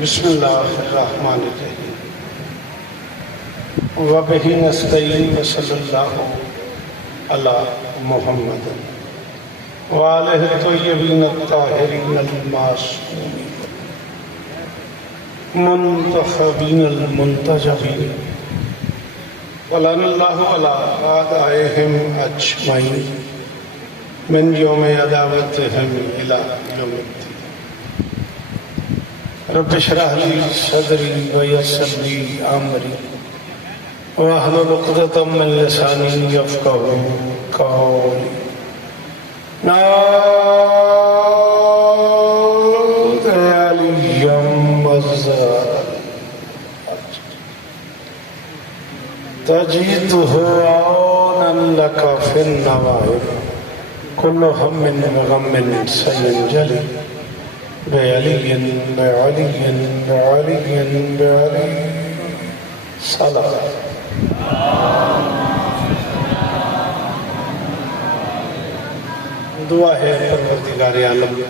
بسم اللہ الرحمن الرحیم وبہ نستعین وصلی اللہ علی محمد وآلہ الطیبین الطاہرین المعصومین منتخبین المنتجبین ولعن اللہ علی اعدائہم اجمعین من یوم عداوتہم الی یوم الدین رب اشرح لی صدری ویسر لی امری واحلل عقدۃ من لسانی یفقهوا قولی نعوذ علی مزار تجیدہ عونا لک فی النوائب کل ہم وغم سینجلی بعلی بعلی بعلی بعلی صلاة دعا ہے پروردگار عالم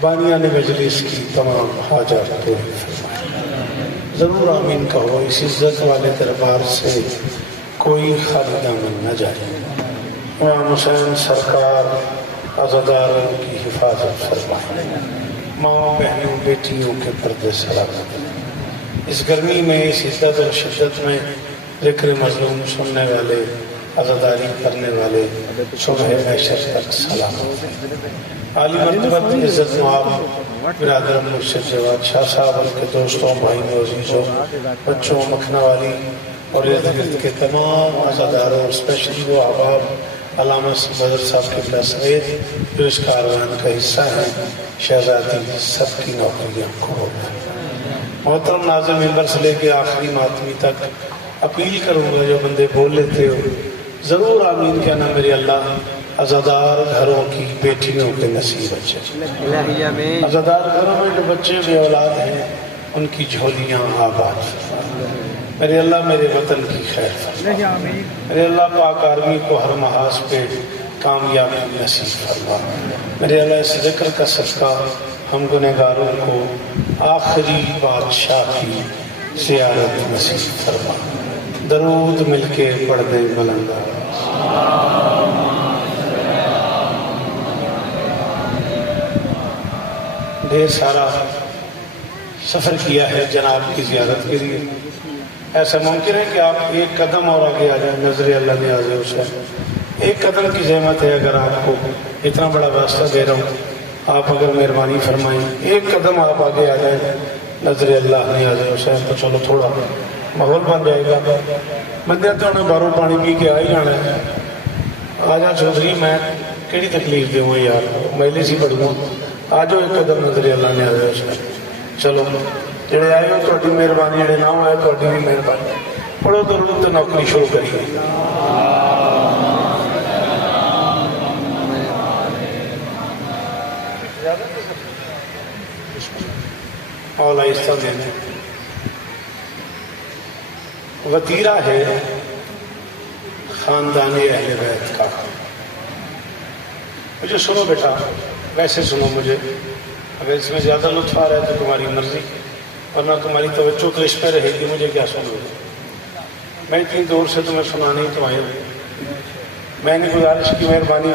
بانیان مجلس کی تمام حاجات پوری فرمائے ضرور آمین کہو اس عزت والے دربار سے کوئی خالی دامن نہ جائے امام حسین سرکار عزاداروں کی حفاظت فرمائے ماں بہنوں بیٹیوں کے پردے سلامت اس گرمی میں اس عزت اور شدت میں ذکر مظلوم سننے والے عزاداری کرنے والے صبح محشر تک سلامت عالی مرتبت عزت معاف برادر مرشد جواد شاہ صاحب اور کے دوستوں بھائیوں عزیزوں بچوں مکھنا والی اور ارد گرد کے تمام عزاداروں اسپیشلی وہ احباب علامہ بدر صاحب کے سمیت جو اس کاروان کا حصہ ہیں شہزادی سب کی نوکریاں قبول محترم ناظم ممبر سے لے کے آخری ماتمی تک اپیل کروں گا جو بندے بول لیتے ہو ضرور آمین کہنا میرے اللہ عزادار گھروں کی بیٹیوں کے نصیب اچھے عزادار گھروں میں جو بچے بے اولاد ہیں ان کی جھولیاں آباد میرے اللہ میرے وطن کی خیر فرما میرے اللہ پاک آرمی کو ہر محاذ پہ کامیابی نصیب فرما میرے اللہ اس ذکر کا صدقہ ہم گنہگاروں کو آخری بادشاہ کی زیارت نصیب فرما درود مل کے پڑھ دیں بلندہ ڈھیر سارا سفر کیا ہے جناب کی زیارت کے لیے ایسا ممکن ہے کہ آپ ایک قدم اور آگے آ جائیں نظر اللہ نیاز حسین ایک قدم کی زحمت ہے اگر آپ کو اتنا بڑا راستہ دے رہا ہوں آپ اگر مہربانی فرمائیں ایک قدم آپ آگے آ جائیں نظر اللہ نیاز حسین تو چلو تھوڑا ماحول بن جائے گا بندے تو انہیں باروں پانی پی کے آ ہی جانا ہے آجا چودھری میں کیڑی تکلیف دے ہوں یار مہلی سی پڑھ گوں آجو ایک قدم نظر اللہ نیاز حسین چلو جڑے آئے ہو تو مہربانی جڑے نہ آئے تو بھی مہربانی پڑھو درود تو نوکری شروع کریے اولا آہستہ دینا وطیرہ ہے خاندان اہل بیت کا مجھے سنو بیٹا ویسے سنو مجھے اگر اس میں زیادہ لطف آ رہا ہے تو تمہاری مرضی ورنہ تمہاری توجہ تو اس پہ رہے گی مجھے کیا سنو گے میں اتنی دور سے تمہیں سنا نہیں تمہیں میں نے گزارش کی مہربانی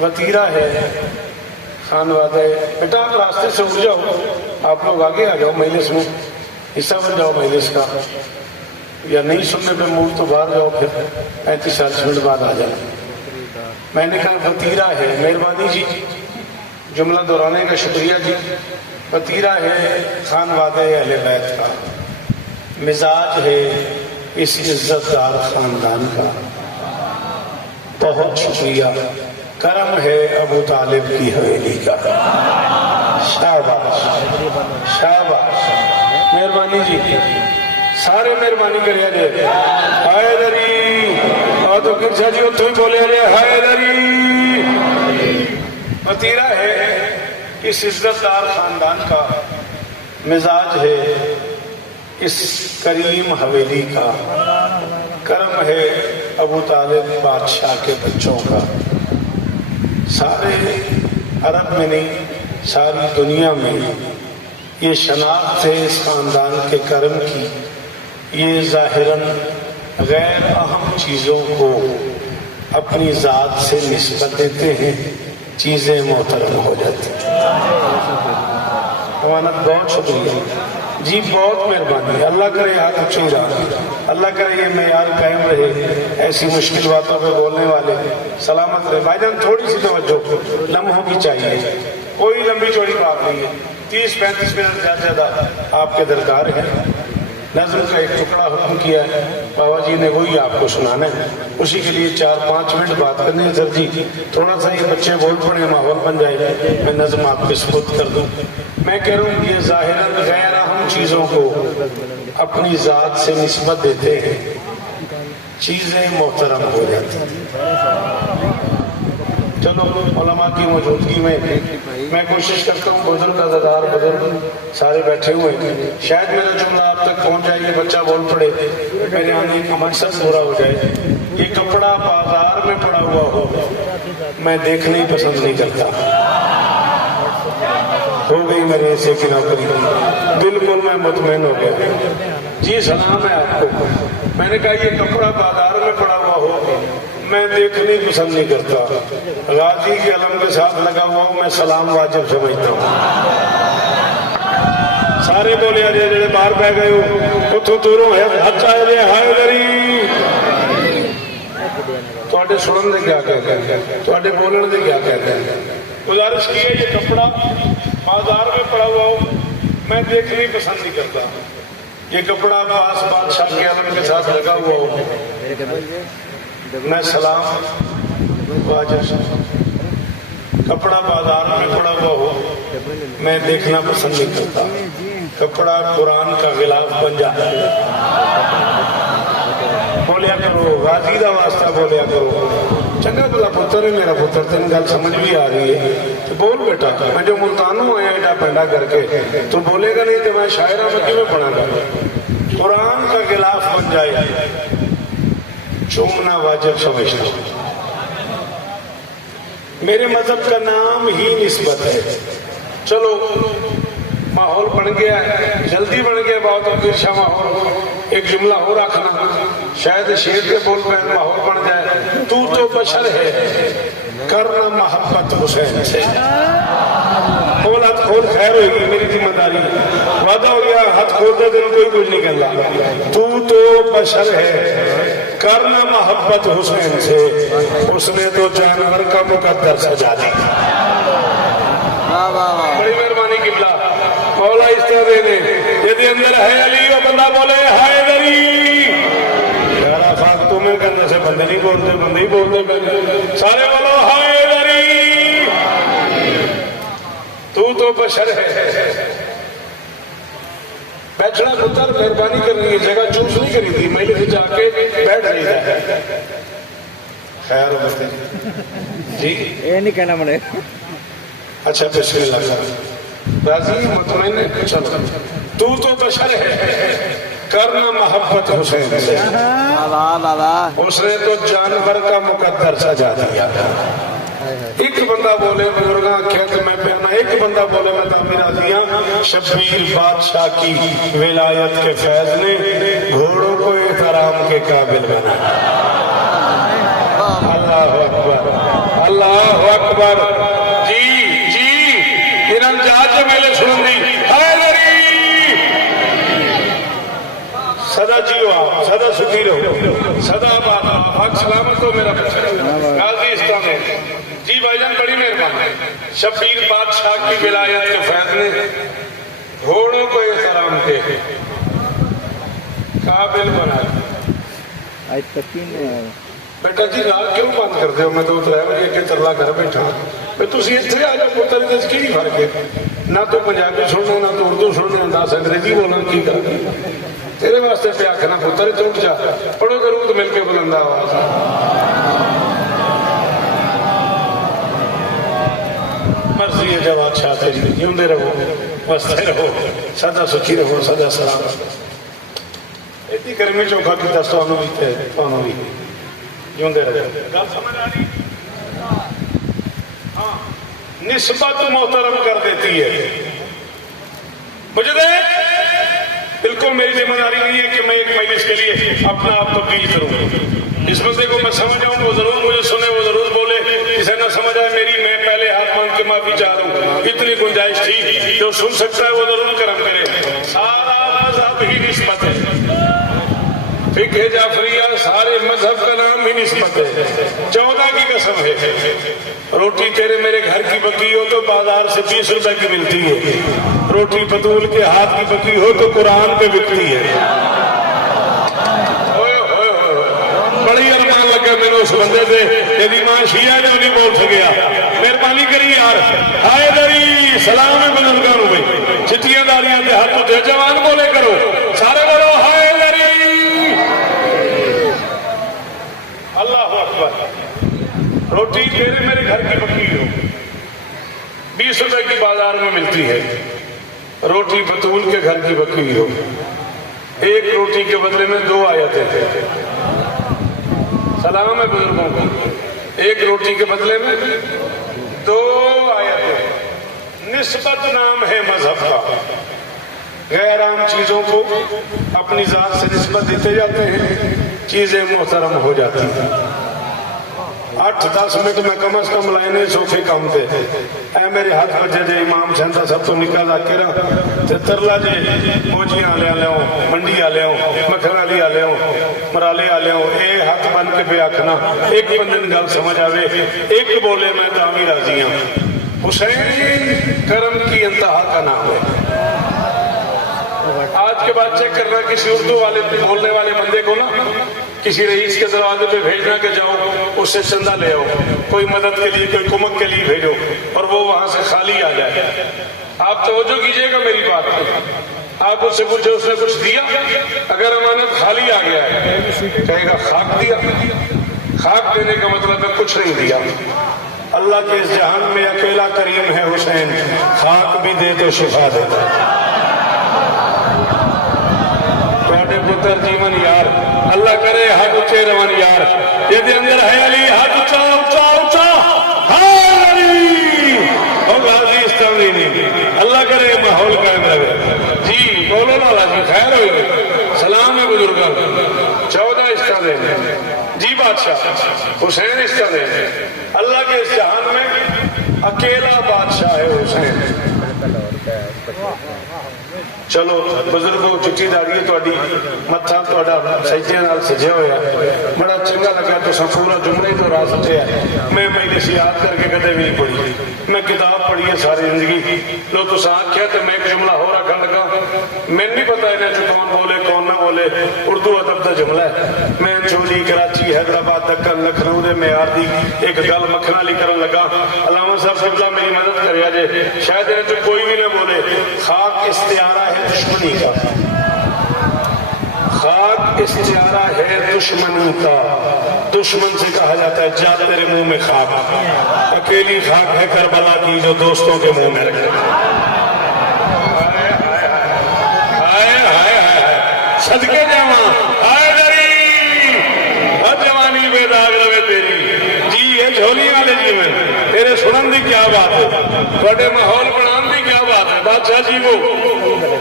وطیرہ ہے خانوادہ ہے بیٹا آپ راستے سے اٹھ جاؤ آپ لوگ آگے آ جاؤ مجلس میں حصہ بن جاؤ مجلس کا یا نہیں سننے پہ موڑ تو باہر جاؤ پھر 35-40 منٹ بعد آ جائیں میں نے کہا وطیرہ ہے مہربانی جی جملہ دہرانے کا شکریہ جی وطیرہ ہے خانوادہ اہل بیت کا مزاج ہے اس عزت دار خاندان کا بہت شکریہ کرم ہے ابو طالب کی حویلی کا شاباش شاباش مہربانی جی سارے مہربانی کریے جے حیدری اور تو کنسا جی تو ہی بولے رہے حیدری وطیرہ ہے اس عزت دار خاندان کا مزاج ہے اس کریم حویلی کا کرم ہے ابو طالب بادشاہ کے بچوں کا سارے عرب میں نہیں ساری دنیا میں یہ شناخت ہے اس خاندان کے کرم کی، یہ ظاہراً غیر اہم چیزوں کو اپنی ذات سے نسبت دیتے ہیں، چیزیں محترم ہو جاتی ہیں۔ امانت بہت شکریہ جی، بہت مہربانی، اللہ کرے آپ اچھی رہا، اللہ کرے یہ معیار قائم رہے، ایسی مشکل باتوں پہ بولنے والے سلامت رہے۔ بھائی جان تھوڑی سی توجہ لمحوں کی چاہیے، کوئی لمبی چوڑی بات نہیں ہے، 30-35 منٹ زیادہ آپ کے درکار ہے۔ نظم کا ایک ٹکڑا حکم کیا ہے بابا جی نے، وہی آپ کو سنانا ہے، اسی کے لیے 4-5 منٹ بات کرنی ہے۔ سر جی تھوڑا سا یہ بچے بول پڑے، ماحول بن جائے، میں نظم آپ کے سپرد کر دوں۔ میں کہہ رہا ہوں یہ ظاہراً غیر اہم چیزوں کو اپنی ذات سے نسبت دیتے ہیں، چیزیں محترم ہو جاتی ہیں۔ چلو علماء کی موجودگی میں کوشش کرتا ہوں، بزرگ عزادار بزرگ سارے بیٹھے ہوئے ہیں، شاید میرا جملہ آپ تک پہنچ جائے، یہ بچہ بول پڑے، میرے آنے کا مقصد پورا ہو جائے۔ یہ کپڑا بازار میں پڑا ہوا ہو میں دیکھنا ہی پسند نہیں کرتا۔ ہو گئی میرے ایسے کی نوکری، بالکل میں مطمئن ہو گیا۔ جی سلام ہے آپ کو۔ میں نے کہا یہ کپڑا بازار میں پڑا ہوا ہو میں دیکھنی پسند نہیں کرتا، غازی کے علم کے ساتھ لگا ہوا ہوں میں سلام واجب سمجھتا ہوں۔ سارے بولے آجے جڑے باہر بہ گئے ہو اتھو دوروں ہے حق آئے لے ہائے دری، تو سنن دے کیا کہتے ہیں، تو بولن دے کیا کہتے ہیں۔ گزارش کی ہے یہ کپڑا بازار میں پڑا ہوا ہو میں دیکھنی پسند نہیں کرتا، یہ کپڑا پاس بادشاہ کے علم کے ساتھ لگا ہوا ہو میں سلام واجب، کپڑا بازار میں پڑا ہوا ہو میں دیکھنا پسند نہیں کرتا، کپڑا قرآن کا غلاف بن جاتا ہے۔ بولیا کرو غازی دا واسطہ، بولیا کرو چنگا بلا پتر ہے میرا پتر، تین گل سمجھ بھی آ رہی ہے تو بول بیٹا، میں جو ملتانوں آیا ایڈا پینڈا کر کے تو بولے گا نہیں تو میں شاعرہ میں کیوں پڑھا گا۔ قرآن کا غلاف بن جائے چومنا واجب سمجھتا ہوں، میرے مذہب کا نام ہی نسبت ہے۔ چلو ماحول بن گیا ہے، جلدی بن گیا بہت ارشا ماحول، ایک جملہ ہو رکھنا شاید شیر کے بول پہ ماحول بن جائے۔ تو بشر ہے کرنا محبت حسین سے، کھول ہاتھ کھول خیر ہوئے گی، میری ذمہ داری وعدہ ہو گیا، ہاتھ کھولتے دن کوئی کچھ نہیں کرنا۔ تو بشر ہے کرنا محبت حسین سے، اس نے تو جانور کا مقدر سجا دی۔ بڑی مہربانی قبلہ مولا اس طرح دینے یدی اندر ہے علی وہ بندہ بولے ہائے دری، یار آفاق تمہیں کرنے سے بندے نہیں بولتے، بندے ہی بولتے، سارے بولو ہائے دری۔ تو بشر ہے، بیٹھنا پتر مہربانی کرنی ہے، جگہ چوز نہیں کری تھی، میں نے جا کے بیٹھ رہی تھا۔ خیر ہوتے جی یہ نہیں کہنا ملے۔ اچھا بسم اللہ راضی مطمئن، چلو تو بشر ہے کرنا محبت حسین سے، اس نے تو جانور کا مقدر سجا دیا۔ ایک بندہ بولے بزرگاں کیا کہ میں پیانا، ایک بندہ بولے میں تعمیر آزیاں، شبیر بادشاہ کی ولایت کے فیض نے گھوڑوں کو احترام کے قابل بنا۔ اللہ اکبر اللہ اکبر۔ جی جی انہاں جاج میلے سن دی ہائے دری، صدا جیو آپ، صدا سکھی رہو، صدا بات حق سلامت ہو میرا غازی اسلام ہے۔ جی بھائی جان بڑی مہربانی، شبیر بادشاہ کی ولایت کے فیض نے گھوڑوں کو احترام کے قابل بنایا۔ بیٹا جی رات کیوں بات کرتے ہو، میں تو اترائے بجے کے ترلا کر بیٹھا میں تسی اتنے آ جا پتر دس کی فرق ہے، نہ تو پنجابی سننے نہ تو اردو سننے نہ انگریزی بولنا کی کر تیرے واسطے پہ آکھنا پتر تو اٹھ جا، پڑھو درود مل کے بلندہ آواز۔ مرضی ہے جواد شاہ تیری، جیوندے رہو وستے رہو، سدا سکھی رہو، سدا سلام۔ اتنی کرمی چوکھا کی دستانوں بھی تے پانوں بھی جیوندے رہو۔ گل سمجھ آ رہی؟ نسبت محترم کر دیتی ہے، مجھے دیکھ، بالکل میری ذمہ داری نہیں ہے کہ میں ایک مجلس کے لیے اپنا آپ تبدیل کروں. اس بندے کو میں سمجھ آؤں، وہ ضرور مجھے سنے، وہ ضرور بولے. اسے نہ سمجھ آئے میری، میں پہلے ہاتھ مانگ کے معافی چاہ رہا ہوں. اتنی گنجائش تھی، جو سن سکتا ہے وہ ضرور کرم کرے. سارا مذہب ہی نسبت ہے، فقہ جعفریہ سارے مذہب کا نام ہی نسبت ہے. 14 کی قسم ہے. روٹی تیرے میرے گھر کی پکی ہو تو بازار سے 20 روپے کی ملتی ہے. روٹی پتول کے ہاتھ کی پکی ہو تو قرآن پہ بکتی ہے. بڑی ارمان لگا میرے اس بندے سے، تیری ماں شیعہ جو نہیں بول سکیا. مہربانی کری یار. ہائے دری سلام ہے بزرگوں بھائی. چٹیاں داریاں دے ہاتھ اٹھے، جوان بولے کرو، سارے بولو ہائے دری. اللہ اکبر. روٹی تیرے میرے گھر کی پکی ہو، 20 روپے کی بازار میں ملتی ہے. روٹی بطول کے گھر کی پکی ہو، ایک روٹی کے بدلے میں 2 آیتیں تھے. سلام ہے بزرگوں کو. ایک روٹی کے بدلے میں 2 آیتیں. نسبت نام ہے مذہب کا. غیر عام چیزوں کو اپنی ذات سے نسبت دیتے جاتے ہیں، چیزیں محترم ہو جاتی ہیں. 8-10 منٹ میں کم از کم لائنے سوکھے کام تے. اے میرے ہاتھ بجے جے امام سینتا سب تو نکاح ذاکرہ تے ترلا جے موجیاں لے آؤ، منڈی آ آؤ، مکھن والی آ آؤ، مرالے آ آؤ. اے ہاتھ بن کے پہ آکھنا ایک بندے نے گل سمجھ آوے، ایک بولے میں تامی راضی ہوں. حسین کرم کی انتہا کا نام ہے. آج کے بعد چیک کرنا کسی اردو والے بولنے والے بندے کو نا کسی رئیس کے دروازے پہ بھیجنا کہ جاؤ اس سے چندہ لے آؤ، کوئی مدد کے لیے، کوئی کمک کے لیے بھیجو، اور وہ وہاں سے خالی آ جائے. آپ توجہ کیجئے گا میری بات پہ. آپ اس سے پوچھے اس نے کچھ دیا؟ اگر امانت خالی آ گیا ہے کہے گا خاک دیا. خاک دینے کا مطلب ہے کچھ نہیں دیا. اللہ کے اس جہان میں اکیلا کریم ہے حسین، خاک بھی دے تو شفا دیتا. پتر جیون یار اللہ کرے ہاتھ اچھے روان یار. یہ دے اندر ہے علی ہاتھ اچھا اچھا اچھا غازی استعمالی. اللہ کرے ماحول قائم رہے. جی بولو نا جی، خیر ہوئی. سلام ہے بزرگوں. 14 استعمال جی بادشاہ حسین استعمال. اللہ کے اس جہان میں اکیلا بادشاہ ہے حسین. چلو بزرگوں چٹی داڑی تھوڑی متھا تھوڑا سجدے نال سجیا ہوا، بڑا چنگا لگا. تو پورا جملے تو راہ سجیا. میں پہلے یاد کر کے کدے بھی نہیں پڑھی. میں کتاب پڑھی ہے ساری زندگی. لو تو آخیا تو میں ایک جملہ ہو رکھن لگا. میں نہیں پتا انہیں کون بولے کون نہ بولے. اردو ادب کا جملہ ہے. میں چولی کراچی حیدرآباد دکن لکھنؤ دے معیار دی ایک گل مکھنا لی کرن لگا. علامہ صاحب قبلہ میری مدد کریا جے. شاید انہیں کوئی بھی نہ بولے. خاک استعارہ ہے دشمنی کا. خاک استعارہ ہے دشمنی کا. دشمن سے کہا جاتا ہے جا تیرے منہ میں خاک. اکیلی خاک ہے کربلا کی جو دوستوں کے منہ میں رکھے. صدقے جاواں ہائے دری اور جوانی بے داغ روے تیری. جی یہ جھولی والے جی میں تیرے سنن دی کیا بات ہے، بڑے ماحول بنان دی کیا بات ہے. بادشاہ جی وہ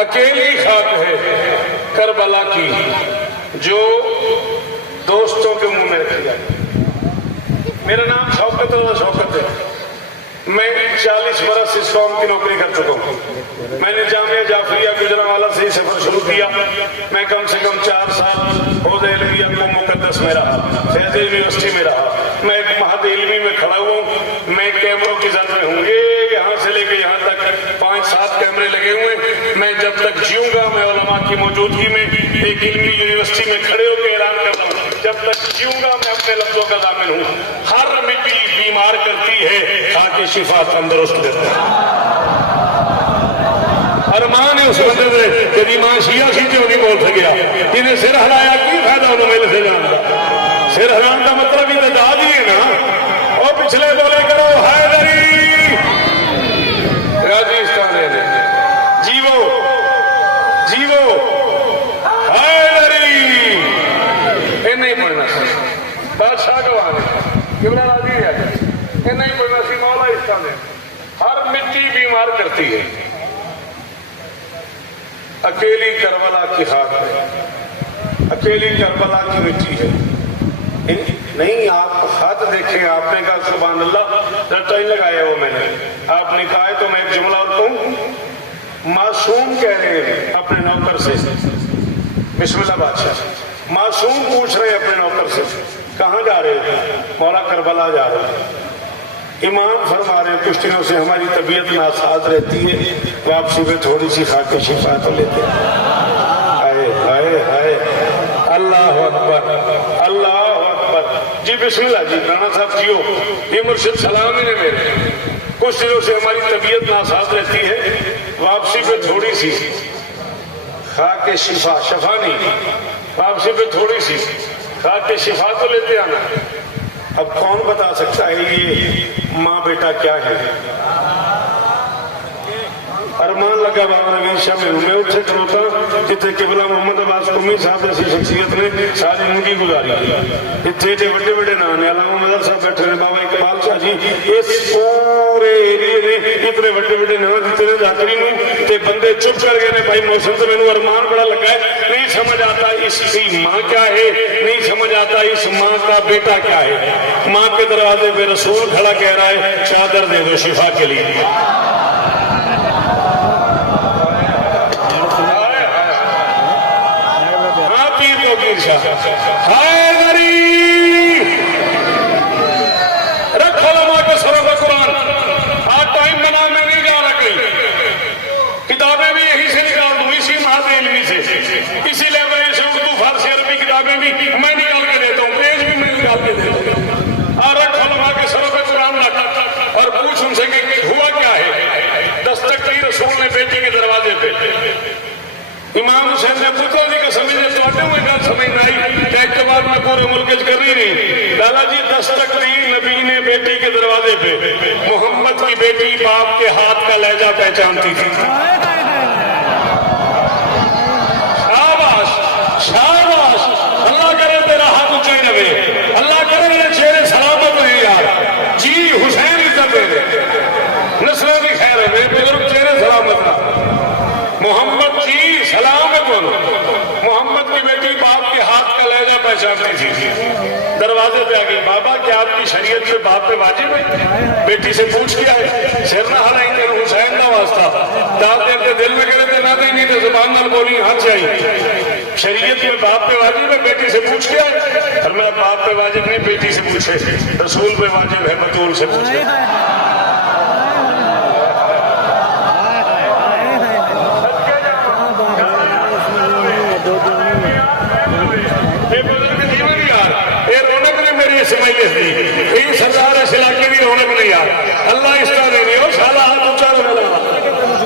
اکیلی خاک ہے کربلا کی جو دوستوں کے منہ میں رکھی جائے. میرا نام شوکت اللہ شوکت ہے. میں 40 برس اس قوم کی نوکری کر چکا ہوں. میں نے جامعہ جعفریہ گجرانوالہ سے سفر شروع کیا. میں کم سے کم 4 سال حوض علمیہ کو مقدس میں رہا، فیض یونیورسٹی میں رہا. میں ایک مہد علمی میں کھڑا ہوا ہوں. میں کیمروں کی زد میں ہوں. یہاں سے لے کے یہاں تک 5-7 کیمرے لگے ہوئے. میں جب تک جیوں گا میں علماء کی موجودگی میں ایک علمی یونیورسٹی میں کھڑے ہو کے اعلان کر رہا ہوں، جب تک جیوں گا میں اپنے لفظوں کا ضامن ہوں. ہر مٹی بیمار کرتی ہے، خاکی شفا تندرست دیتا ہے. ارمان ہے اس بندے سے کہ ماں شیعہ سی کیوں نہیں بول سکیا. انہیں سر ہلایا کی فائدہ انہوں میرے سے جانتا. سر ہلان کا مطلب ہی تو داد ہی ہے نا. اور پچھلے بولے کرو ہائے دری راجستھان ہے جیو جیو ہائے دری. یہ نہیں پڑھنا بادشاہ گواہ کیبلا راضی ہے. یہ نہیں پڑھنا سی مولا اس کا. ہر مٹی بیمار کرتی ہے. اکیلی کربلا کی خاک ہے، اکیلی کربلا کی مٹی ہے۔ نہیں، آپ خط دیکھیں، آپ نے کہا سبحان اللہ، رٹا ہی لگایا وہ میں نے، آپ نے کہا ہے تو میں ایک جملہ اور کہوں، معصوم کہہ رہے ہیں اپنے نوکر سے، بسم اللہ بادشاہ، معصوم پوچھ رہے ہیں اپنے نوکر سے کہاں جا رہے ہیں؟ مولا کربلا جا رہے ہیں۔ امام فرما رہے ہیں کشتیوں سے ہماری طبیعت ناساز رہتی ہے، واپسی میں تھوڑی سی خاک شفا تو لیتے ہیں۔ ہائے ہائے ہائے، اللہ اکبر اللہ اکبر۔ جی بسم اللہ جی، رانا صاحب جیو، یہ مرشد سلام ہی نے میرے، کچھ دنوں سے ہماری طبیعت ناساز رہتی ہے، واپسی پہ تھوڑی سی خاک شفا، شفا نہیں، واپسی پہ تھوڑی سی خاک شفا تو لیتے آنا۔ اب کون بتا سکتا ہے یہ ماں بیٹا کیا ہے؟ ارمان لگا بابا نوین شاہ میں اٹھے کھلوتا جتنے قبلہ محمد عباس قمی صاحب جیسی شخصیت نے ساری زندگی گزاری، اتنے بڑے بڑے نام ہیں، علامہ مدر صاحب بیٹھے ہیں، بابا اقبال شاہ جی، اس پورے ایریے نے اتنے بڑے بڑے نام اتنے ذاکری نوں تے بندے چپ کر گئے نے۔ بھائی موسم سے مینوں ارمان بڑا لگا ہے، نہیں سمجھ آتا اس کی ماں کیا ہے، نہیں سمجھ آتا اس ماں کا بیٹا کیا ہے۔ ماں کے دروازے پہ رسول کھڑا کہہ رہا ہے چادر دے دو شفا کے لیے۔ رکھو علماء کے سروں کا قرآن، آج ٹائم بنا میں نہیں جا رہا کہیں، کتابیں بھی یہی سے نکال دوں، اسی مہد علمی سے، اسی لیے سے اردو فارسی عربی کتابیں بھی میں نکال کے دیتا ہوں، پیج بھی میں نکال کے دیتا ہوں۔ اور رکھو علماء کے سروں کا قرآن رکھ اور پوچھ ان سے کہ ہوا کیا ہے۔ دستک کی رسول نے بیٹے کے دروازے پہ، امام حسین نے پتروں کی قسم نے چاہتے ہوئے گل سمجھ نہ آئی کہ ایک کے بعد میں پورے ملک کر رہی نہیں۔ لالا جی دستک دی نبی نے بیٹی کے دروازے پہ، محمد کی بیٹی باپ کے ہاتھ کا لہجہ پہچانتی تھی۔ شاباش شاباش، اللہ کرے تیرا ہاتھ اونچے رہے، اللہ کرے میرے چہرے سلامت رہے یار۔ جی حسین عزت دے، نسلوں کی خیر ہے، میرے بزرگ چہرے سلامت رہا۔ محمد جی سلام ہے بولو۔ محمد کی بیٹی باپ کے ہاتھ کا لہجہ پہچانتی تھی، دروازے پہ آ گئی، بابا کیا آپ کی شریعت سے باپ پہ واجب ہے؟ بیٹی سے پوچھ کیا ہے؟ سر نہ ہلائیں گے حسین نہ واسطہ، داد دیر کے دل میں کرے تھے نہ دیں گے تو زبان نہ بولی ہاتھ چاہیے۔ شریعت میں باپ پہ واجب ہے، بیٹی سے پوچھ کیا ہے؟ اور میرا باپ پہ واجب نہیں، بیٹی سے پوچھے، رسول پہ واجب ہے، بطول سے پوچھے۔ سردار اس علاقے کی رونق نہیں یار، اللہ اس طرح دے رہی ہو سالہ ہاتھ اونچا رہا،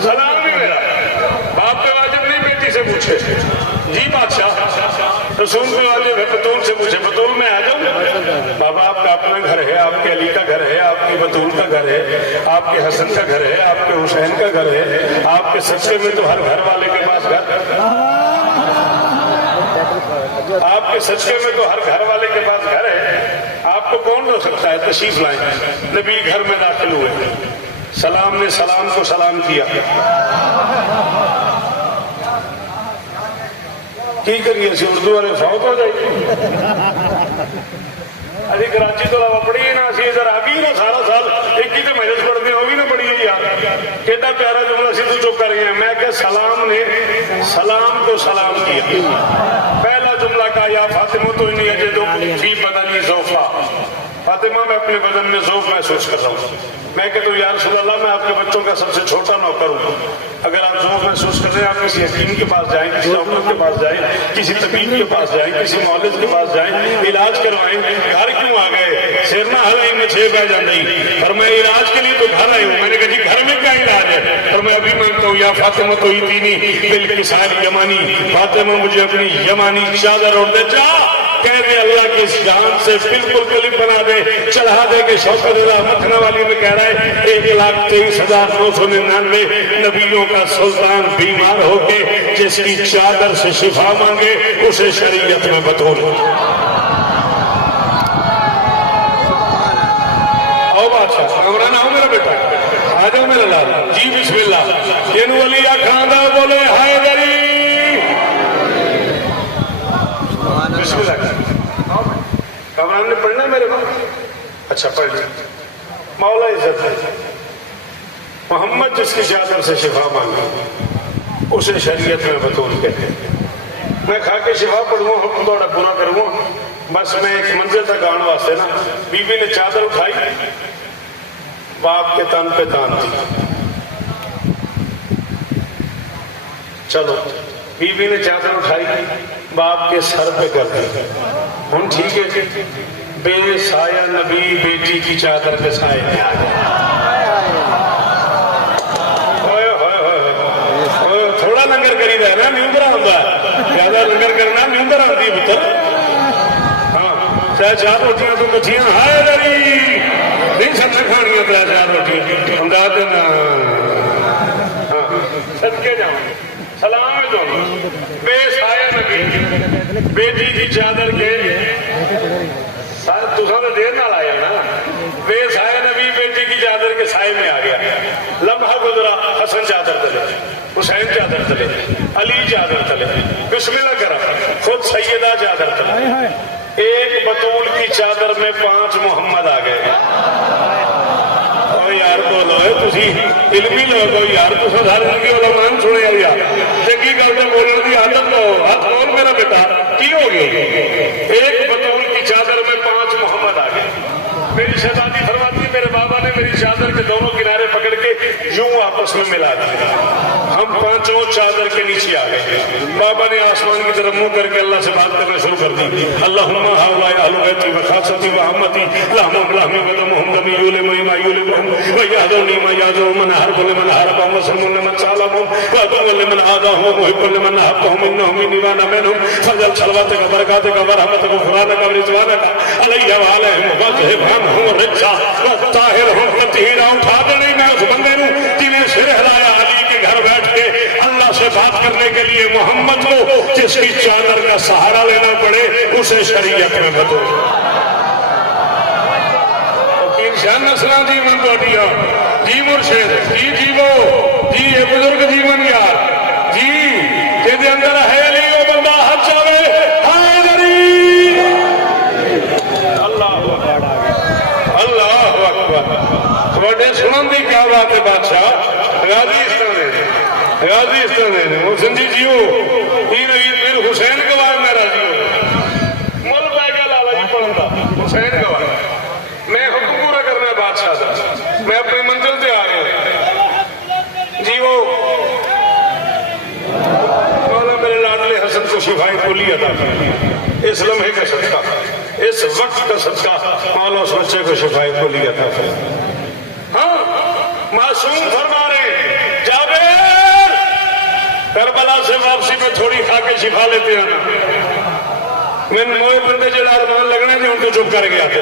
سلام نہیں میرا، باپ پہ واجب نہیں، بیٹی سے پوچھے۔ جی بادشاہ رسول پہ واجب ہے، بطول سے پوچھے، بطول میں آ جاؤں؟ بابا آپ کا اپنا گھر ہے، آپ کے علی کا گھر ہے، آپ کی بطول کا گھر ہے، آپ کے حسن کا گھر ہے، آپ کے حسین کا گھر ہے، آپ کے سچے میں تو ہر گھر والے کے پاس گھر، آپ کے سچے میں تو ہر گھر والے کے پاس گھر ہے، آپ کو کون رو سکتا ہے؟ تشریف لائیں۔ نبی گھر میں داخل ہوئے، سلام نے سلام کو سلام کیا۔ کی کریے سی اردو والے فوت ہو جائے، ابھی کراچی تو علاوہ پڑھی نا، اسی ادھر آ گئی نا سارا سال ایک ہی تو محنت پڑھتے ہیں، وہ بھی نہ پڑھی ہے یار۔ کہتا پیارا جملہ سی تو چپ کر گئے ہیں، میں کہ سلام نے سلام کو سلام کیا۔ پہلا جملہ کہا یا فاطمہ تو نہیں اجدو فی بدنی ذوفا، فاطمہ میں اپنے بدن میں ذوف محسوس کر رہا ہوں۔ میں کہتا ہوں یا رسول اللہ میں آپ کے بچوں کا سب سے چھوٹا نوکر ہوں، اگر آپ ذوف محسوس کر رہے ہیں آپ کسی حکیم کے پاس جائیں، کسی ڈاکٹر کے پاس جائیں، کسی طبیب کے پاس جائیں، کسی مولد کے پاس جائیں، علاج کروائیں، گھر کیوں آ گئے؟ سرنا ہلائی میں 6 بہ جان رہی، اور میں علاج کے لیے تو گھر آئی ہوں۔ میں نے کہا جی گھر میں کیا علاج ہے؟ اور میں ابھی مانگتا ہوں یا فاطمہ تو یتینی بالکسال یمانی، فاطمہ مجھے اپنی یمانی چادر اوڑھ دے، جا کہہ دے اللہ کی اس جان سے بالکل کلپ بنا دے، چڑھا دے کہ شوکت اللہ مکھنا والی میں کہہ رہا ہے 1,23,999 نبیوں کا سلطان بیمار ہو کے جس کی چادر سے شفا مانگے اسے شریعت میں بطول۔ آؤ بادشاہ کامران آؤ میرا بیٹا، آ جاؤ میرا لال جی بسم اللہ، یہ نو علی کھاندہ بولے حیدری بسم اللہ کامران نے پڑھنا ہے میرے پاس؟ اچھا پڑھ لیا. مولا عزت ہے محمد جس کی چادر سے شفا مانگی اسے شریعت میں بطول کہتے ہیں. میں کھا کے شفا پڑھوں حکم تھوڑا پورا کروں. بس میں ایک منزل تک آنے واسطے نا بی بی نے چادر اٹھائی باپ کے تن پہ تان دی. چلو بی بی نے چادر اٹھائی باپ کے سر پہ کر دی. ہن ٹھیک ہے بے سایہ نبی بیٹی کی چادر کے سائے میں آ گیا. تھوڑا لنگر کری دا نا نیندر آندا زیادہ لنگر کرنا نیندر آندی پتر. ہاں چاہے 4 روٹیاں تو کٹھیاں ہائے دری نہیں سب کھانیاں 4 روٹیاں انداز دینا. ہاں صدقے جاؤں سلام میں دوں بے سایہ نبی بیٹی کی چادر کے تساں تو دیر نال آیا نا. بے سایہ نبی بیٹی کی چادر کے سائے میں آ گیا. لمحہ گزرا حسن چادر تلے حسین چادر تلے علی چادر تلے بسم اللہ کرا خود سیدہ چادر تلے. ایک بطول کی چادر میں 5 محمد آ گئے. یار بولو تھی علمی لوگ ہو یار تصا سارے علمی علماء سنے یار چنگی گل تو بولنے کی عادت لو. ہاتھ بول میرا بیٹا کی ہو گئی. ایک بطول کی چادر میں 5 محمد آ گئے. میری شہزادی فرماتی میرے بابا نے میری چادر کے دونوں کنارے پکڑ کے یوں آپس میں ملا دیا. ہم 5 چادر کے نیچے آ گئے. بابا نے آسمان کی طرف منہ کر کے اللہ سے بات کرنا شروع کر دی. اللہم ہؤلاء اہل بیتی و خاصتی و عامتی لہم لہم ودمہم دمی یولمہم ما یولمہم و یہدونی ما یہدون من حرب لمن حربہم وسلم لمن سالمہم وعدو لمن آداہم محب لمن حبہم انہم منیوان منہم فضل صلواتک برکاتک ورحمتک غفرانک ورضوانک علیہ وآلہم وذہبہم رجا وطاہرہم تطہیرا. اٹھا دے نہیں میں اس بندے نو جنہیں سر ہلایا علی کے گھر بیٹھ کے اللہ سے بات کرنے کے لیے محمد کو جس کی چادر کا سہارا لینا پڑے اسے شریعت میں بتو. شان نسلان جی من بوٹیا جی مرشد جی جیو جی یہ بزرگ جیون یار جی تیرے اندر ہے علی وہ بندہ ہاتھ چاہے حاضری. اللہ اللہ اکبر. تھوڑے سنن دی کیا بات ہے بادشاہ غازی اس طرح محسن جی جیو پھر حسین گوار میرا جیو مل پائے گا لالا جی پڑھن دا حسین گوار. میں حکم پورا کرنا ہے بادشاہ دا. میں اپنی منزل سے آ رہا ہوں جیو. مولا میرے لاڈلے حسن کو شفائے کلی عطا فرمائے. اس لمحے کا صدقہ اس وقت کا صدقہ مولا اس بچے کو شفائے کلی عطا فرمائے. ہاں معصوم فرما رہے جابر کربلا سے واپسی میں تھوڑی کھا کے شفا لیتے ہیں نا. میں موئے بندے جڑا ارمان لگنا ہے ان کو چپ کر گیا تھا.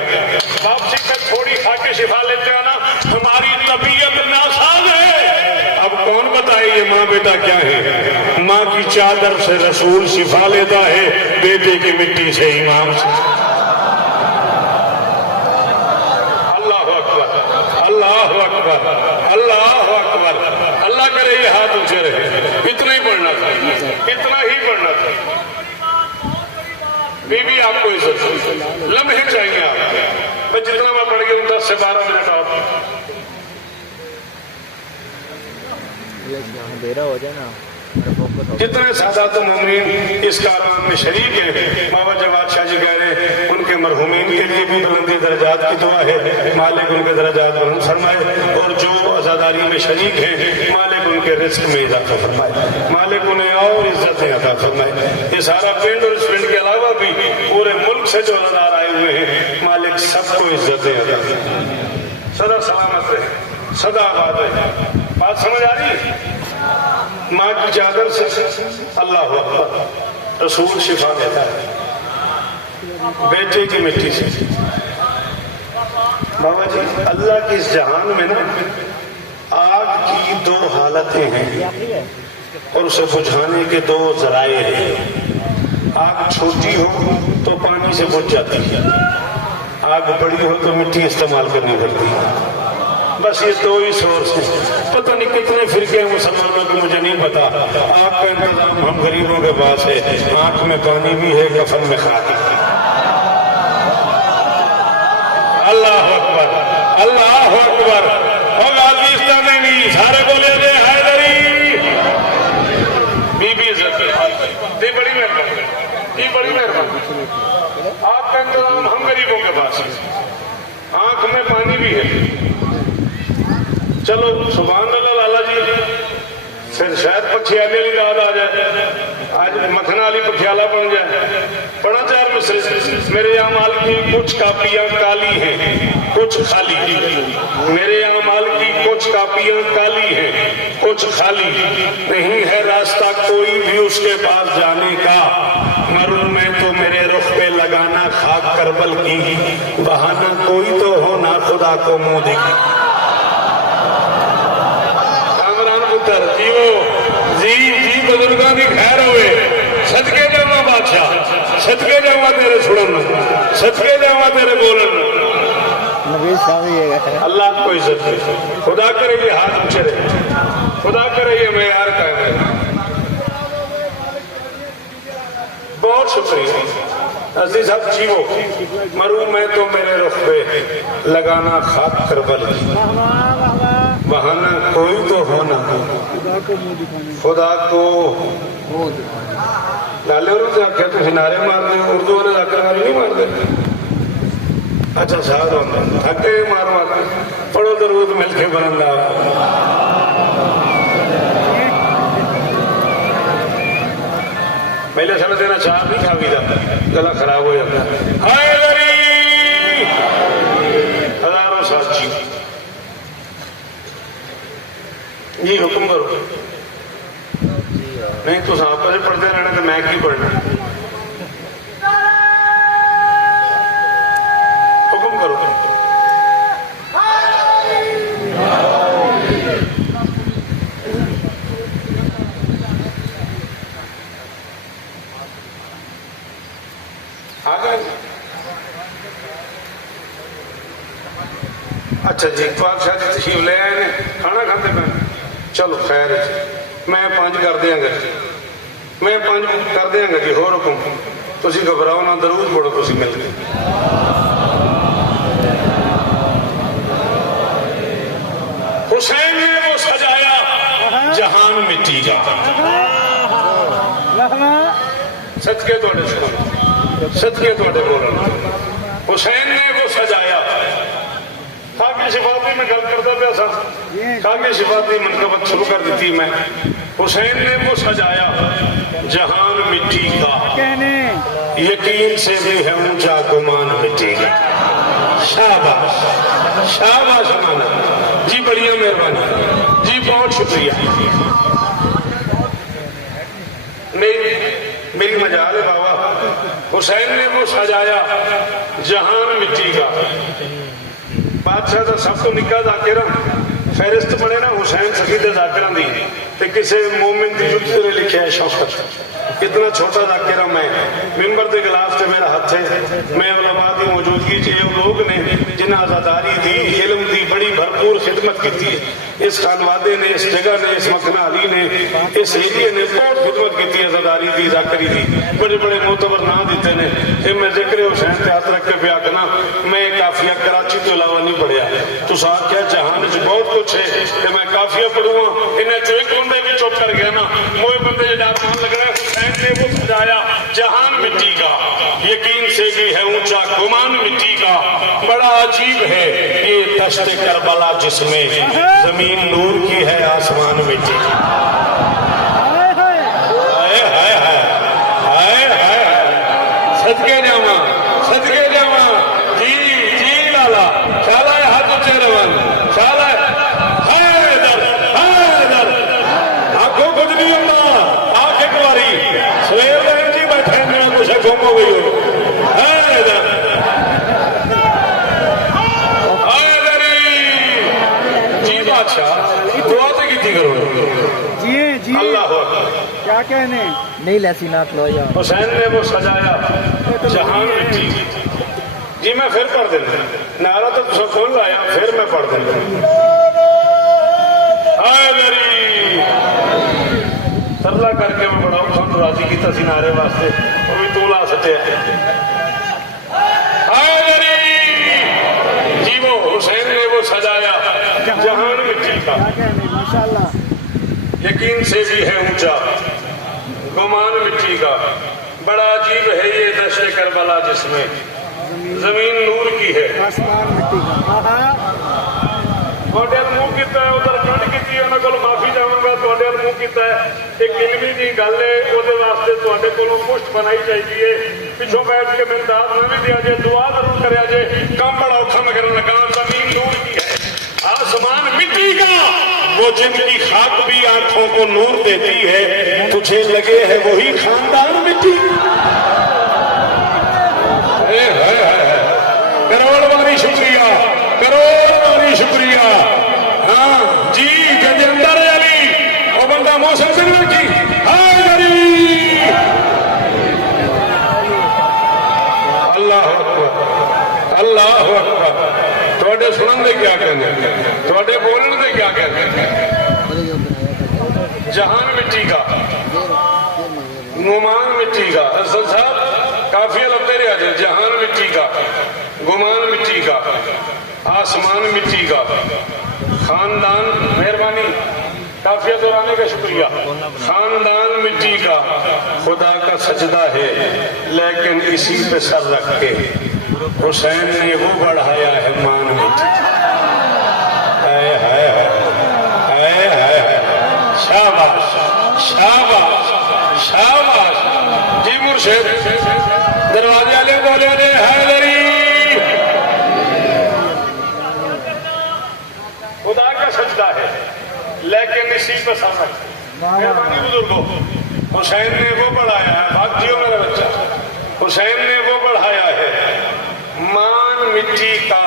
واپسی میں تھوڑی کھا کے شفا لیتے ہیں نا. ہماری طبیعت ناساز ہے. اب کون بتائے یہ ماں بیٹا کیا ہے. ماں کی چادر سے رسول شفا لیتا ہے بیٹے کی مٹی سے امام سے. اللہ اکبر اللہ اکبر اللہ اکبر. اللہ کرے یہ ہاتھ اونچے رہے. اتنا ہی پڑھنا تھا اتنا ہی پڑھنا تھا. بی بی آپ کو عزت لمحے چاہیے آپ میں جتنا میں پڑھ گیا 10 سے 12 منٹ آپ جتنے سادات مومنین اس کارنامے میں شریک ہیں. بابا جواد شاہ جی کہہ رہے ان کے مرحومین کے لیے بھی بلندی درجات کی دعا ہے. مالک ان کے درجات بلند فرمائے اور جو عزاداری میں شریک ہیں مالک ان کے رزق میں اضافہ فرمائے. مالک انہیں اور عزتیں عطا فرمائے. یہ سارا پنڈ اور اس پنڈ کے علاوہ بھی پورے ملک سے جو عزادار آئے ہوئے ہیں مالک سب کو عزتیں عطا فرمائے. سدا سلامت رہے سدا آباد رہے. بات سمجھ آ رہی ہے. ماں کی چادر سے اللہ اکبر رسول شفا دیتا ہے بیٹے کی مٹی سے. بابا جی اللہ کی اس جہان میں نا آگ کی 2 حالتیں ہیں اور اسے بجھانے کے 2 ذرائع ہیں. آگ چھوٹی ہو تو پانی سے بجھ جاتی ہے. آگ بڑی ہو تو مٹی استعمال کرنی پڑتی ہے. بس یہ دو ہی سورس ہیں، پتہ نہیں کتنے فرقے ہیں مسلمانوں کی مجھے نہیں پتا. آنکھ کا انتظام ہم غریبوں کے پاس ہے، آنکھ میں پانی بھی ہے، کفن میں خاک ہے. اللہ اکبر، اللہ اکبر. اور غازیستان میں بھی سارے بولے دے حیدری بی بی عزت دی بڑی مہربانی، دی بڑی مہربانی. آپ کا انتظام ہم غریبوں کے پاس ہے، آنکھ میں پانی بھی ہے. چلو سبحان اللہ لالا جی، پھر شاید پکھیالے بھی یاد آ جائے، آج مکھنا والی پکھیالہ بن جائے. پڑھا چار مصرے. میرے اعمال کی کچھ کاپیاں کالی ہیں کچھ خالی، میرے اعمال کی کچھ کاپیاں کالی ہیں کچھ خالی، نہیں ہے راستہ کوئی بھی اس کے پاس جانے کا. مروں میں تو میرے رخ پہ لگانا خاک کربل کی، بہانہ کوئی تو ہونا خدا کو منہ دکھی. جی بزرگاں کی خیر ہوئے، صدقے جاواں بادشاہ، صدقے جاواں تیرے سنن، صدقے جاواں تیرے بولن. اللہ آپ کو عزت دے، خدا کرے یہ ہاتھ اونچے رہے، خدا کرے یہ معیار قائم رہے. بہت شکریہ عزیز صاحب جی. وہ مروں میں تو میرے رخ پہ لگانا خاک کربل کی، بہانہ کوئی تو ہونا خدا کو. لالے اور سے آکھیا تو نعرے مار دیں، اردو والے ذاکر نعرے نہیں مار دیں. اچھا شاید ہوتا تھکے مار مار پڑھو درود مل کے بلندہ. پہلے سمجھ دینا چاہ نہیں کھا بھی جاتا، گلا خراب ہو جاتا. ہزاروں ساتھی جی حکم کرو. نہیں تو آپ سے پڑھتے رہنا تو میں کی پڑھنا. حکم کرو. اچھا جی پاک شاہ جی تشریف لے آئے نے، کھانا کھاتے پہ. چلو خیر ہے، میں 5 کر دیاں گا، میں 5 کر دیاں گا جی. ہو رکم تسی گھبراؤ نہ، درود پڑھو تسی مل کے. حسین نے وہ سجایا جہان مٹی کا. صدقے تواڈے سنو، صدقے تواڈے بولن. حسین نے وہ سجایا. خاکی صفاتی میں گل کرتا پیا سا، خاکی صفاتی منقبت شروع کر دیتی میں. حسین نے وہ سجایا جہان مٹی کا، یقین سے بھی ہے اونچا گمان مٹی کا. شاباش شاباش مانا جی، بڑی مہربانی جی، بہت شکریہ. میری مجال ہے بابا. حسین نے وہ سجایا جہان مٹی کا. بادشاہ دا سب تو نکا ذاکرہ فہرست پڑے نا حسین سفید ذاکرہ دی، تے کسے مومن دی جُتی نے لکھا ہے شوکت. اتنا چھوٹا ذاکرہ میں ممبر دے گلاف تے میرا ہاتھ ہے. میں علماء دی موجودگی چ یہ لوگ نے جنہیں آزاداری دی، علم دی بڑی بھرپور خدمت کی ہے. اس خانوادے نے، اس جگہ نے، اس مکھنا علی نے، اس ایریے نے بہت خدمت کی ہے. آزاداری دی، ذاکری دی، بڑے بڑے معتبر نام دیتے نے. یہ میں ذکر حسین تے ہاتھ رکھ کے پیا کرنا. میں کافیہ کراچی تو علاوہ نہیں پڑھیا. تو ساتھ کیا جہان چ بہت کچھ ہے کہ میں کافیہ پڑھوں گا. انہیں جو ایک بندے بھی چپ کر گیا نا، موئے بندے جو ڈار مان لگ رہا ہے. حسین نے وہ سجایا جہان مٹی کا، یقین سے بھی ہے اونچا گمان مٹی کا. بڑا عجیب ہے یہ دشت کربلا جس میں زمین نور کی ہے آسمان مٹی کی. صدقے جاواں، صدقے جاواں جی جی لالا. خیال ہے ہاتھ اونچے رون، خیال ہے حیدر حیدر. آنکھوں کچھ نہیں ہوتا، آنکھ ایک باری سویر بہن جی بیٹھے میرا کچھ گم ہو گئی ہو. حیدر جی بادشاہ دعا تو کی کرو. جی جی اللہ کیا کہنے نہیں لیسی نہ کھلو یا حسین نے وہ سجایا جہان مٹی. جی میں پھر پڑھ دیتا نعرہ تو تسا کون لایا پھر میں پڑھ دوں حیدری ترلا کر کے میں بڑا خود راضی کیتا سی نعرے واسطے وہ بھی تو لا سکے حیدری جی وہ حسین نے وہ سجایا جہان مٹی کا ماشاءاللہ یقین سے بھی ہے اونچا گمان مٹی کا بڑا عجیب ہے یہ دشت کربلا جس میں زمین نور کی ہے آسمان مٹی کا تھوڑے منہ کیتا ہے ادھر کنڈ کی انہوں کو معافی چاہوں گا تھوڑے منہ کیتا ہے ایک علمی کی گل ہے وہ واسطے تھوڑے کو پشت بنائی چاہیے پچھوں بیٹھ کے مدد نہ بھی دیا جائے دعا ضرور کریا جائے کام بڑا اوکھا میں کرنے لگا زمین نور کی ہے آسمان مٹی کا وہ جن کی خاک بھی آنکھوں کو نور دیتی ہے تجھے لگے ہے وہی خاندان مٹی کروڑ باری شکریہ کروڑ باری شکریہ ہاں جی گجندر علی وہ بندہ موسم سے رکھی حیدری اللہ اکبر اللہ اکبر تھوڑے سنن دے کیا کہنے تھوڑے بولن دے کیا کہنے جہان مٹی کا گمان مٹی کا اصل صاحب کافی لفظ تیرے آ جائے جہان مٹی کا گمان مٹی کا آسمان مٹی کا خاندان مہربانی کافیہ دہرانے کا شکریہ خاندان مٹی کا خدا کا سجدہ ہے لیکن اسی پہ سر رکھ کے حسین نے وہ بڑھایا ہے مان مٹی شاباش شاباش شاباش جی مرشد دروازے والے بولے رے حیدری خدا کا سجدہ ہے لیکن اسی پہ سامنے مہربانی بزرگوں حسین نے وہ بڑھایا ہے بات جیو میرا بچہ حسین نے وہ بڑھایا ہے مان مٹی کا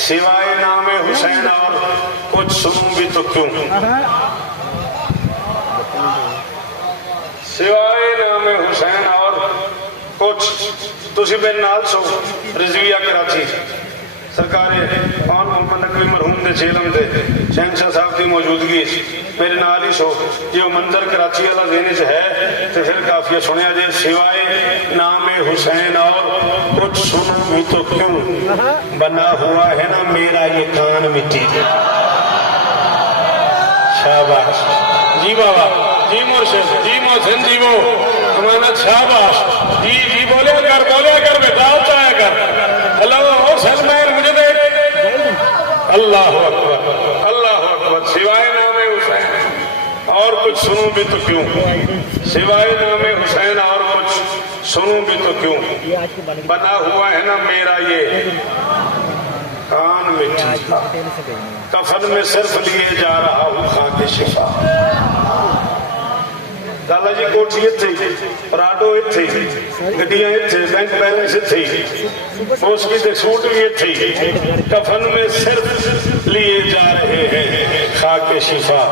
سوائے نام حسین اور کچھ سنوں بھی تو کیوں سوائے نام حسین اور کچھ تسی میرے نال سو رضویہ کراچی سرکار اور محمد نقوی مرحوم دے چیلم دے شہنشاہ صاحب کی موجودگی میرے نال ہی سو یہ منظر کراچی والا دینے سے ہے تو پھر کافیہ سنیا جائے سوائے نام حسین اور کچھ سنوں بھی تو کیوں بنا ہوا ہے نا میرا یہ کان مٹی شاباش جی بابا جی مرشد جی محسن جی وہ امانت شاباش جی جی بولے کر بیٹا چاہے کر اللہ اور سلمان مجھے دے اللہ اکبر سوائے نام حسین اور کچھ سنوں بھی تو کیوں سوائے نام حسین اور کچھ سنوں بھی تو کیوں بنا ہوا ہے نا میرا یہ کان مٹی کفن میں صرف لیے جا رہا ہوں خاک شفا دادا جی کوٹھی اتھے پراڈو اتھے گڈیاں اتھے بینک بیلنس اتھے موسکی دے سوٹ بھی اتھے کفن میں صرف لیے جا رہے ہیں خاک شفا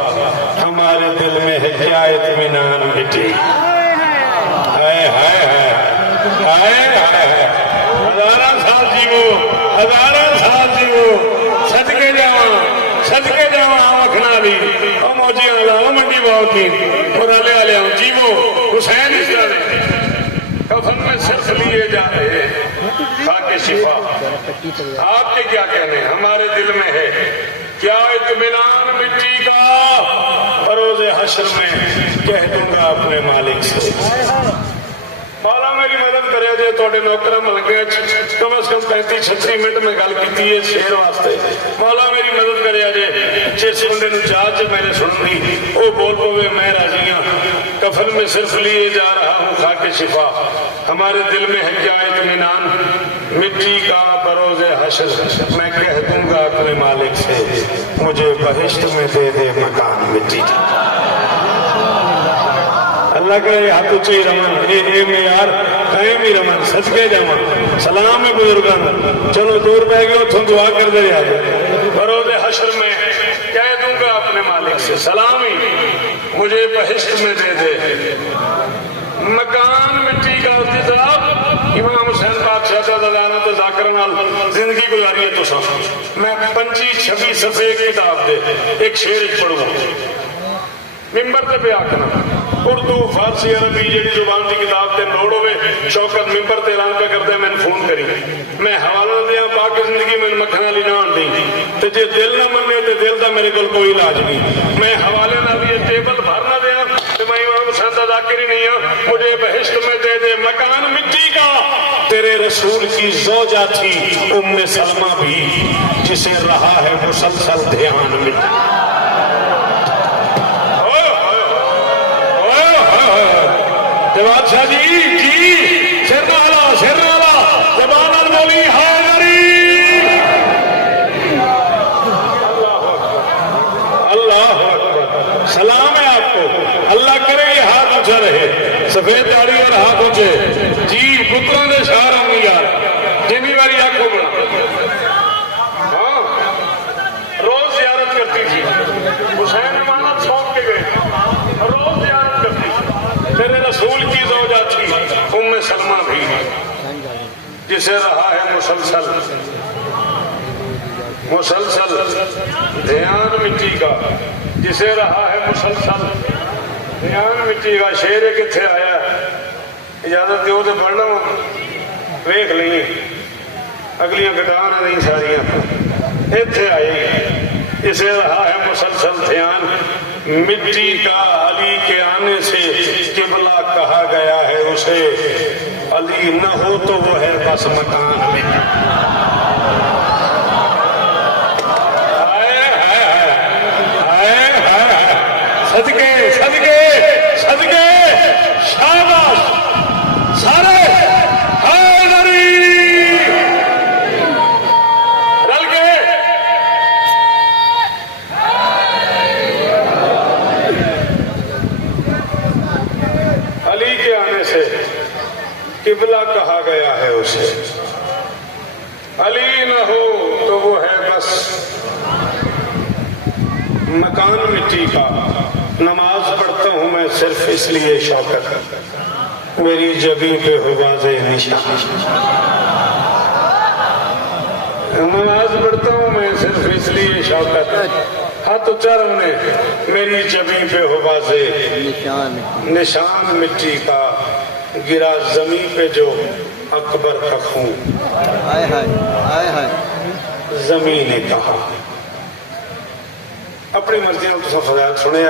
ہمارے دل میں ہے کیا اطمینان مٹی ہائے ہائے ہائے ہائے ہائے ہزارہ سال جیو ہزارہ سال جیو صدقے جاواں مکھنا لی او موجی آلا او منڈی باؤتی اور علیہ علیہ جیو حسین اس طرح کفن میں صرف لیے جا رہے ہیں خاک شفا آپ کے کیا کہنے ہمارے دل میں ہے کیا اطمینان مٹی کا بروز حشر میں کہہ دوں گا اپنے مالک سے مولا میری مدد کرے جے توڑے نوکرہ ملنگے کم از کم 35-36 منٹ میں گل کیتی ہے شہر واسطے مولا میری مدد کرے جے جس بندے نو جاج میرے سننی او بول پوے میں راضیاں کفن میں صرف لیے جا رہا ہوں خاک شفا ہمارے دل میں ہے کیا اطمینان مٹی کا بروز حشر میں کہہ دوں گا اپنے مالک سے مجھے بہشت میں دے دے مکان مٹی اللہ کرے ہاتھ اچھی رمن اے میں یار قائم ہی رمن صدقے جمن سلام ہے بزرگان چلو دور بہ گئے اتھوں دعا کر دے آج بروز حشر میں کہہ دوں گا اپنے مالک سے سلامی مجھے بہشت میں دے دے مکان مٹی کا صاحب امام حسین بادشاہ دا دلانا تو ذاکر نال زندگی گزاری ہے تو میں 25-26 صفحے ایک کتاب دے ایک شعر پڑھوں ممبر تے پہ آکنا اردو فارسی عربی جیڑی زبان کی کتاب تے نوڑ ہوئے شوکت ممبر تے اعلان پہ کرتے ہیں میں نے فون کری میں حوالہ دیا پاک زندگی میں مکھنا لی نہ دی تے جے دل نہ مننے تے دل دا میرے کول کوئی علاج نہیں میں حوالے نہ بھی ٹیبل بھرنا دیا تے میں امام حسین دا ذاکر ہی نہیں ہوں مجھے بہشت میں دے دے مکان مٹی کا تیرے رسول کی زوجہ تھی ام سلمہ بھی جسے رہا ہے مسلسل دھیان مٹی بادشاہ جی سرنالا زبان المولی حیدری اللہ اکبر سلام ہے آپ کو اللہ کرے یہ ہاتھ اونچا رہے سفید داڑھی اور ہاتھ اونچے جی پتروں دے شہر ہوں یار جنی باری آنکھوں بڑا ہاں روز زیارت کرتی تھی حسین امانت سونپ کے گئے روز زیارت کرتی تھی تیرے رسول کی زوجہ تھی ام سلمہ بھی جسے رہا ہے مسلسل دھیان مٹی کا جسے رہا ہے مسلسل دھیان مٹی کا شعر کتھے آیا اجازت دیو تے پڑھنا ویکھ لیں اگلیاں گٹانا نہیں ساریاں ایتھے آئی جسے رہا ہے مسلسل دھیان مٹی کا علی کے آنے سے قبلہ کہا گیا ہے اسے علی نہ ہو تو وہ ہے بس مکان میں صدقے شاباش سارے حیدری رل گئے علی کے آنے سے قبلہ کہا گیا ہے اسے علی نہ ہو تو وہ ہے بس مکان مٹی کا نماز پڑھتا ہوں میں صرف اس لیے شوکت میری جبیں پہ ہو واضح نشان نماز پڑھتا ہوں میں صرف اس لیے شوکت ہاتھ چرم نے میری جبیں پہ ہو واضح نشان مٹی کا گرا زمین پہ جو اکبر کا خون زمین نے کہا اپنی مرضی نے تو فضائل سنے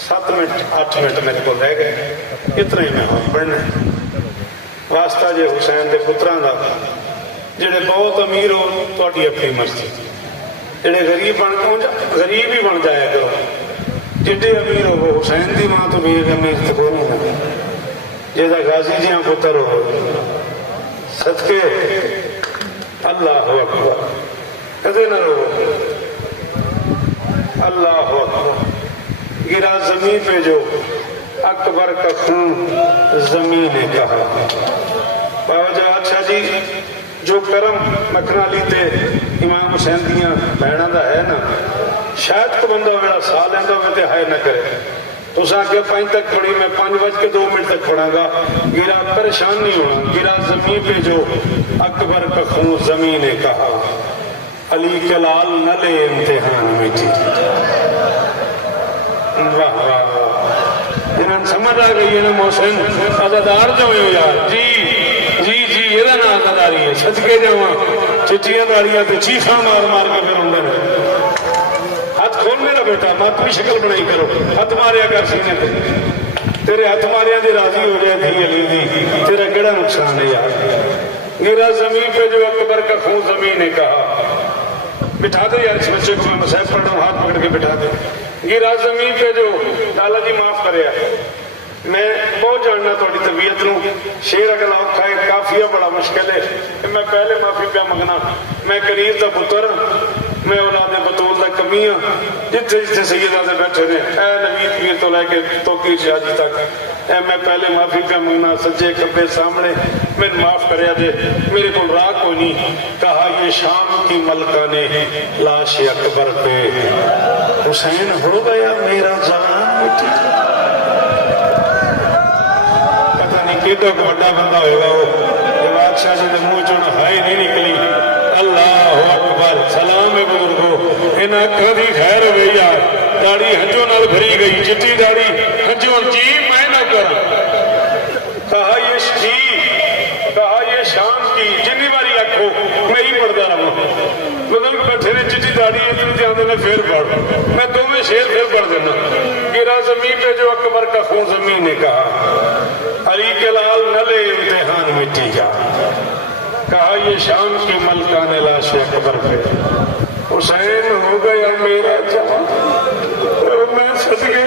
7 منٹ 8 منٹ میرے کو رہ گئے اتنا ہی میں پڑھنا واسطہ جے حسین دے پتراں دا جڑے بہت امیر ہو تہاڈی اپنی مرضی جڑے غریب غریب ہی بن جایا کرو جڑے امیر ہو وہ حسین دی ماں تو بھی امیر تے کوئی نہیں جیسا غازی جی پتر ہو صدقے اللہ اکبر کدے نہ رو اللہ اکبر گرا زمین پہ جو اکبر کا خون زمین نے کہا بابا جی اچھا جی جو کرم مکھنا لیتے امام حسین دیاں بہناں دا ہے نا شاید کو بندہ میرا سال لیندہ میں تے ہائے نہ کرے تو سا کہ 5 تک پڑھی میں 5:02 تک پڑھا گا گرا پریشان نہیں ہونا گرا زمین پہ جو اکبر کا خون زمین نے کہا علی کے لال نہ لے امتحان میں جی واہ واہ انہاں سمجھ آ گئی ہے نا محسن عزادار جو ہو یار جی یہ نا عزاداری ہے صدقے جاواں چٹیاں داڑیاں تے چیخاں مار مار کے پھر اندر ہاتھ کھول میرا بیٹا مت بھی شکل بنائی کرو ہاتھ ماریا کر سینے پہ تیرے ہاتھ ماریا دی راضی ہو جائے تھی علی دی تیرا کیڑا نقصان ہے یار گرا زمین پہ جو اکبر کا خون زمین نے کہا بٹھا دے یار اس بچے کو میں مسائب پڑھ رہا ہوں ہاتھ پکڑ کے بٹھا دے گرا زمین پہ جو لالا جی معاف کرے میں بہت جاننا تھوڑی طبیعت نو شیر اگلا اوکھا ہے کافیہ بڑا مشکل ہے میں پہلے معافی پہ منگنا میں قریب دا پتر میں اولاد بطول دا کمی ہوں جتھے جتھے سیدہ دے بیٹھے نے اے نوید پیر تو لے کے توقیر شاہدی تک اے میں پہلے معافی پہ منگنا سجے کبے سامنے میں معاف کریا دے میرے کو راہ کوئی نہیں کہا یہ شام کی ملکہ نے لاش اکبر پہ حسین ہو گیا میرا جان مٹی کیڈا بڑا بندہ ہوئے گا وہ یہ بادشاہ جی دے منہ چوں ہائے نہیں نکلی اللہ اکبر سلام ہے بزرگو ان اکھاں دی خیر ہوئے یار داڑھی ہنجوں نال بھری گئی چٹی داڑھی ہنجوں جی میں نہ کروں کہا یہ شام کی جنی باری آنکھو میں ہی پڑھتا رہا بزرگ بیٹھے نے چٹی داڑھی اتنی جاندے میں پھر پڑھ میں دو میں شیر پھر پڑھ دینا گرا زمین پہ جو اکبر کا خون زمین نے کہا علی کے لال نہ لے امتحان مٹی کا کہا یہ شام کی ملکان لاش اکبر پہ حسین ہو گیا میرا جوان میں صدقے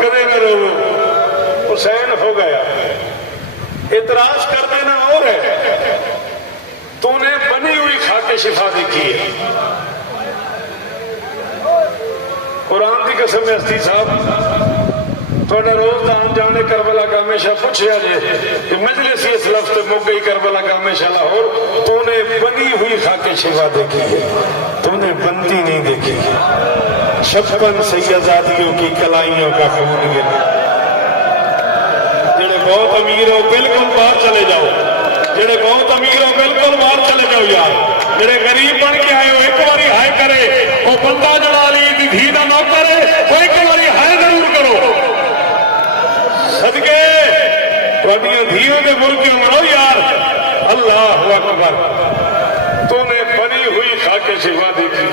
کدے میں رو حسین ہو گیا اعتراض کر دینا اور ہے تو نے بنی ہوئی خاک شفا دیکھی ہے قرآن کی قسم ہستی صاحب تھوڑا روز دان جانے کربلا کا ہمیشہ پوچھا جائے کہ مجلس اس لفظ موقع کربلا کا ہمیشہ لاہور تو نے بنی ہوئی خاک شفا دیکھی ہے تو نے بنتی نہیں دیکھی 56 سیدزادیوں کی کلائیوں کا خون گرا جڑے بہت امیر ہو بالکل باہر چلے جاؤ جڑے بہت امیر ہو بالکل باہر چلے جاؤ یار جڑے غریب بن کے آئے ہو ایک باری ہائے کرے وہ بندہ جڑا علی دی دھی دا نہ کرے وہ ایک باری ہائے ضرور کرو صدقے تھوڑیاں دھیوں دے ملک مرو یار اللہ اکبر تو نے بنی ہوئی خاک شفا دیکھی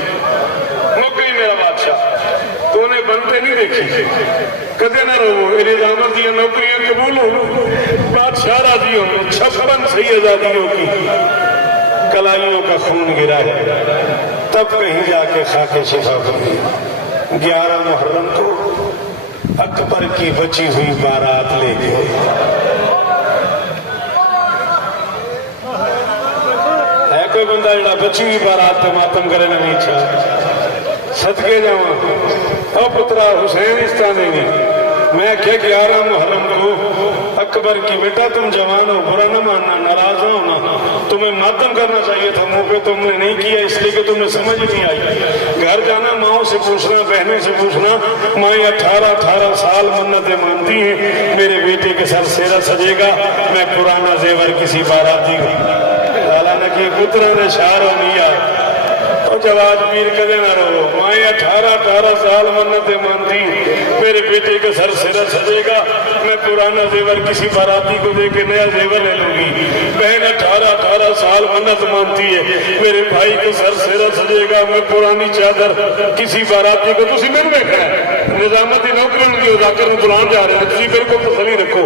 موقعی میرا بادشاہ تو نے بنتے نہیں دیکھی کدے نہ رو نظامت دی نوکریاں قبول ہو بادشاہ راضی ہو 56 سیدزادیوں کی کلائیوں کا خون گرا ہے تب کہیں جا کے خاک شفا بنی 11 محرم کو اکبر کی بچی ہوئی بارات لے گئے ہے کوئی بندہ جڑا بچی ہوئی بارات پہ ماتم کرے نہ نہیں چھا صدقے جاؤں او پترا حسین اس طرح نہیں میں کہ 11 محرم کو اکبر کی بیٹا تم جوان ہو برا نہ ماننا ناراض نہ ہونا تمہیں ماتم کرنا چاہیے تھا منہ پہ تم نے نہیں کیا اس لیے کہ تمہیں سمجھ نہیں آئی گھر جانا ماؤں سے پوچھنا بہنوں سے پوچھنا مائیں 18 سال منتیں مانتی ہیں میرے بیٹے کے سر سیرا سجے گا میں پرانا زیور کسی باراتی حالانہ کہ پترا نے شعر و نیا جواد پیر کدے نہ رو مائیں 18 سال منتیں مانتی میرے بیٹے کے سر سیرا سجے گا میں پرانا زیور کسی باراتی کو دے کے نیا زیور لے لوں گی بہن 18 سال منت مانتی ہے میرے بھائی کے سر سیرا سجے گا میں پرانی چادر کسی باراتی کو تسی میں بیٹھا ہے نظامتی نوکروں کی ادا بلان جا رہے ہیں تسی بالکل تسلی رکھو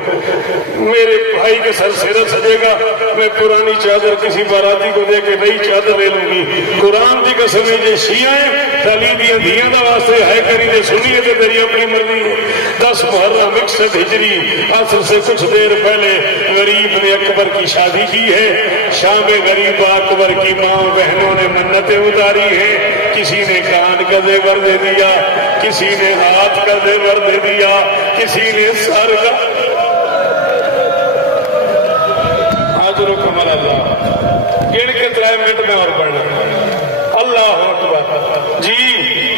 میرے بھائی کے سر سیرا سجے گا میں پرانی چادر کسی باراتی کو دے کے نئی چادر لے لوں گی قرآن کی قسم یہ شیعہ ہیں تعلیم دیاں دھیاں دا واسطے ہے کری دے سنیے تے تیری اپنی مرضی 10 محرم 61 ہجری عصر سے کچھ دیر پہلے غریب نے اکبر کی شادی کی ہے شام غریب اکبر کی ماں بہنوں نے منتیں اتاری ہیں کسی نے کان کا زیور دے دیا کسی نے ہاتھ کا زیور دے دیا کسی نے سر کا حاضر و کمال اللہ گن کے 3 منٹ میں اور پڑھنا اللہ اکبر جی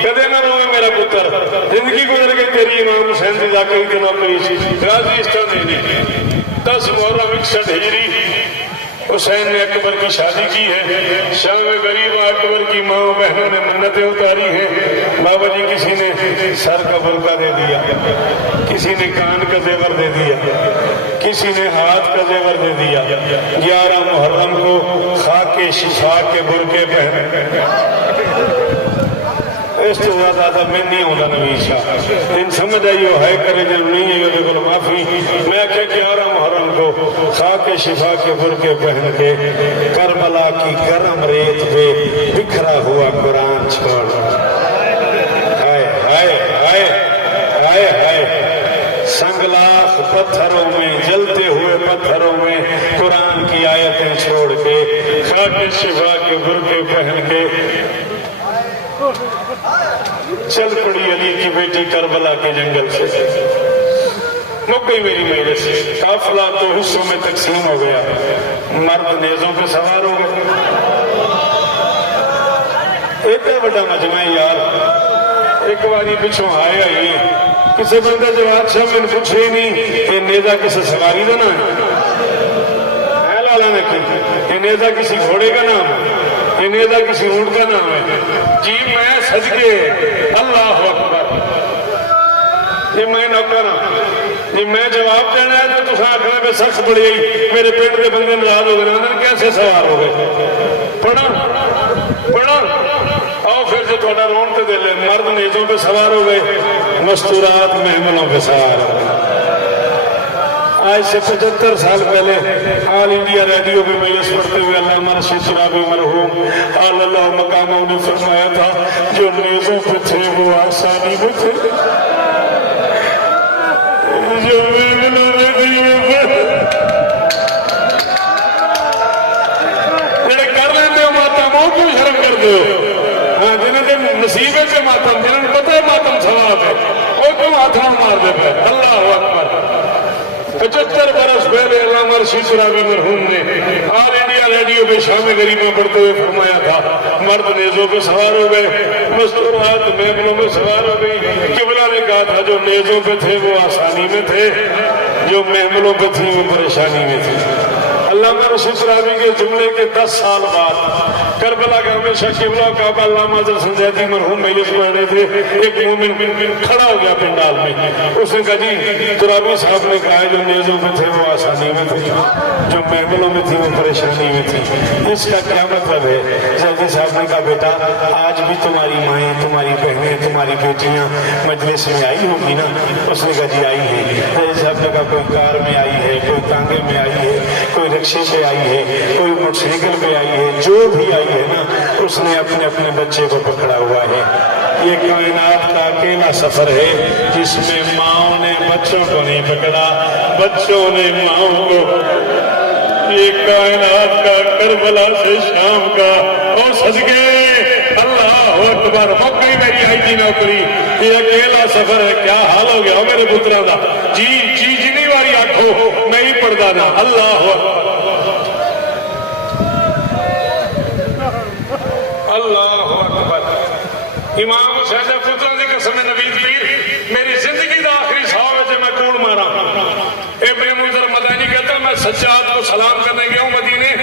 کدے نہ روئے میرا پتر زندگی گزر کے تیری امام حسین دی ذاکری کے نوکری سی راضی اس طرح نہیں 10 محرم 61 ہجری حسین نے اکبر کی شادی کی ہے شام غریب اکبر کی ماں بہنوں نے منتیں اتاری ہیں بابا جی کسی نے سر کا برقع دے دیا کسی نے کان کا زیور دے دیا کسی نے ہاتھ کا زیور دے دیا 11 محرم کو خاک شفا کے برقعے پہنے اس تو زیادہ میں نہیں ہوتا نبی شاہ ان سمجھ آئیو ہے کرے جب نہیں ہے یہ دیکھو معافی میں کہ 11 محرم کو خاک شفا کے برقعے پہن کے کربلا کی گرم ریت پہ بکھرا ہوا قرآن چھوڑ ہائے ہائے ہائے ہائے ہائے سنگلاخ پتھروں میں جلتے ہوئے پتھروں میں قرآن کی آیتیں چھوڑ کے خاک شفا کے برقعے پہن کے چل پڑی علی کی بیٹی کربلا کے جنگل سے مکئی میری مجلس قافلہ تو حصوں میں تقسیم ہو گیا مرد نیزوں پہ سوار ہو گئے اتنا بڑا مجمع یار ایک باری پچھوں آئے آئی کسی بندے جواب شاہ میں نے پوچھے ہی نہیں یہ نیزہ کسی سواری کا نام ہے لالا نے کہ یہ نیزہ کسی گھوڑے کا نام ہے یہ نیزہ کسی اونٹ کا نام ہے جی میں صدقے اللہ اکبر یہ میں نوکر ہوں جی میں جواب دینا ہے تو تساں آخر میں سخت بڑی گئی میرے پیٹ کے بندے ناراض ہو گئے کیسے سوار ہو گئے پڑھا آؤ پھر جو تھوڑا رون تے دے لے مرد نیزوں پہ سوار ہو گئے مستورات محملوں پہ سوار ہو گئے آج سے 75 سال پہلے آل انڈیا ریڈیو پہ مجلس پڑھتے ہوئے علامہ رشید شرابی مرحوم آل اللہ مقامہ نے فرمایا تھا جو نیزوں پہ تھے وہ آسانی میں تھے جو محملوں میں تھے جڑے کر لیندے ہو ماتم وہ کیوں شرم کر دے ہو جنہیں دے نصیبے سے ماتم جنہیں پتہ ہے ماتم ثواب ہے وہ کیوں ہاتھوں مار دے پہ اللہ اکبر 75 برس پہلے علامہ رشید شرابی مرحوم نے آل انڈیا ریڈیو پہ شام غریب میں پڑھتے ہوئے فرمایا تھا مرد نیزوں پہ سوار ہو گئے مستورات محملوں میں سوار ہو گئی قبلہ نے کہا تھا جو نیزوں پہ تھے وہ آسانی میں تھے جو محملوں پہ تھی وہ پریشانی میں تھی علامہ رشید شرابی کے جملے کے 10 سال بعد کربلا کا ہمیشہ قبلہ کعبہ علامہ حضرت سنجیدی مرحوم مجلس پڑھ رہے تھے ایک مومن کھڑا ہو گیا پنڈال میں اس نے کہا جی ترابی صاحب نے کہا جو نیزوں میں تھے وہ آسانی میں تھے جو محملوں میں تھی وہ پریشانی میں تھی اس کا کیا مطلب ہے سیدی صاحب نے کہا بیٹا آج بھی تمہاری مائیں تمہاری بہنیں تمہاری بیٹیاں مجلس میں آئی ہوگی نا اس نے کہا جی آئی ہے سیدی صاحب نے کہا کوئی کار میں آئی ہے کوئی تانگے میں آئی ہے کوئی رکشے پہ آئی ہے کوئی موٹر سائیکل پہ آئی ہے جو بھی آئی ہے نا اس نے اپنے اپنے بچے کو پکڑا ہوا ہے یہ کائنات کا اکیلا سفر ہے جس میں ماؤں نے بچوں کو نہیں پکڑا بچوں نے ماؤں کو یہ کائنات کا کربلا سے شام کا اور صدقے اللہ اکبر مکئی میری آئی تھی نوکری یہ اکیلا سفر ہے کیا حال ہو گیا میرے پترا دا جی جی جنی واری آنکھو میں ہی پڑھدا نا اللہ اکبر اللہ اکبر امام حسین پترا دی قسم نبی پیر میری زندگی دا آخری سال ہے جو میں کوڑ مارا ابن منذر مدینی کہتا میں سجاد کو سلام کرنے گیا ہوں مدینے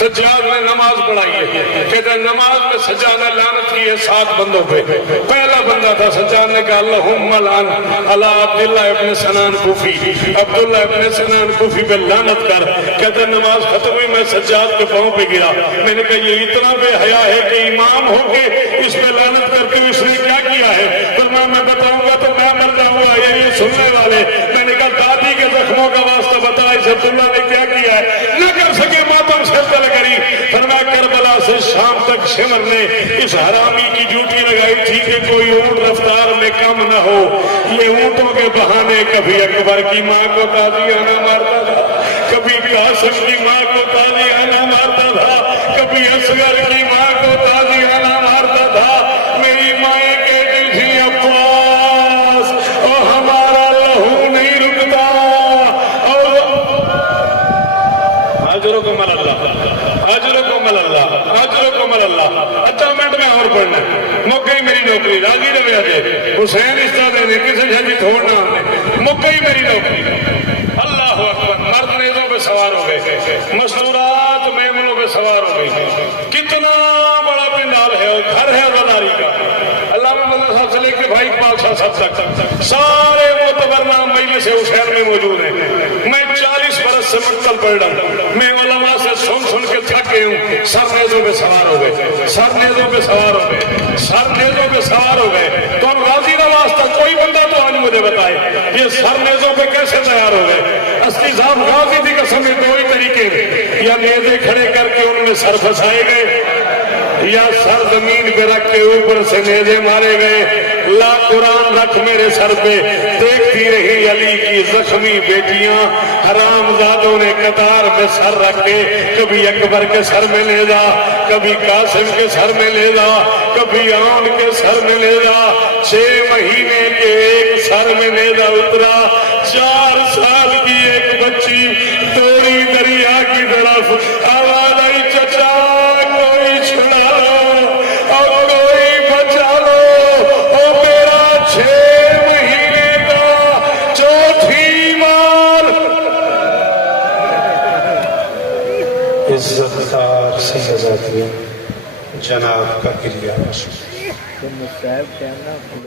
سجاد نے نماز پڑھائی ہے کہتا ہے نماز میں سجاد نے لعنت کی ہے 7 بندوں پہ پہلا بندہ تھا سجاد نے کہا اللہم لعن علی عبداللہ ابن سنان کوفی عبداللہ ابن سنان کوفی پہ لعنت کر کہتا ہے نماز ختم ہوئی میں سجاد کے پاؤں پہ گرا میں نے کہا یہ اتنا بے حیا ہے کہ امام ہو کے اس پہ لعنت کر کے اس نے کیا کیا ہے فرمایا میں بتاؤں گا تو میں مر جاؤں گا یہ سننے والے میں نے کہا دادی کے زخموں کا واسطہ بتا اس عبداللہ نے کیا کیا ہے نہ کر سکے ماتم سے دل کری فرمایا کربلا سے شام تک شمر نے اس حرامی کی ڈیوٹی لگائی تھی کہ کوئی اونٹ رفتار میں کم نہ ہو یہ اونٹوں کے بہانے کبھی اکبر کی ماں کو تازیانہ مارتا تھا کبھی قاسم کی ماں کو تازیانہ مارتا تھا کبھی اصغر کی ماں کو تازیانہ مارتا تھا میری مائیں کہتی تھی عباس اور ہمارا لہو نہیں رکتا اور اجرکم اللہ اجرکم اللہ اجرکم اللہ اچھا منٹ میں اور پڑھنا مکئی میری نوکری راضی روے آجے حسین رشتہ دینے کسی جھنجی تھوڑنا ہمیں مکئی میری نوکری اللہ اکبر مرد نیزوں پہ سوار ہو گئے مستورات محملوں پہ سوار ہو گئی کتنا بڑا پنڈال ہے اور گھر ہے وزاری کا علامہ مدد صاحب سے لے کے بھائی اقبال شاہ صاحب تک سارے معتبر نام مجلس حسین میں موجود ہیں میں 40 برس سے مکتب پڑھ رہا ہوں میں علماء سے سن کے تھک گئے ہوں سر نیزوں پہ سوار ہو گئے سر نیزوں پہ سوار ہو گئے سر نیزوں پہ سوار ہو گئے تو ہم غازی کا واسطہ کوئی بندہ تو آج مجھے بتائے یہ سر نیزوں پہ کیسے تیار ہو گئے استی صاحب غازی کی قسم میں 2 ہی طریقے یا نیزے کھڑے کر کے ان میں سر پھنسائے گئے یا سر زمین پہ رکھ کے اوپر سے نیزے مارے گئے لا قرآن رکھ میرے سر پہ دیکھتی رہی علی کی زخمی بیٹیاں حرام زادوں نے قطار میں سر رکھ کے کبھی اکبر کے سر میں نیزا کبھی قاسم کے سر میں نیزا کبھی آن کے سر میں نیزا 6 مہینے کے ایک سر میں نیزا اترا 4 سال کی ایک بچی دوڑی دریا کی طرف آواز آئی چچا کوئی چھڑا لو اور کوئی بچا لو او میرا ستار سے آزادیاں جناب کا گریہ تو مصعب کہنا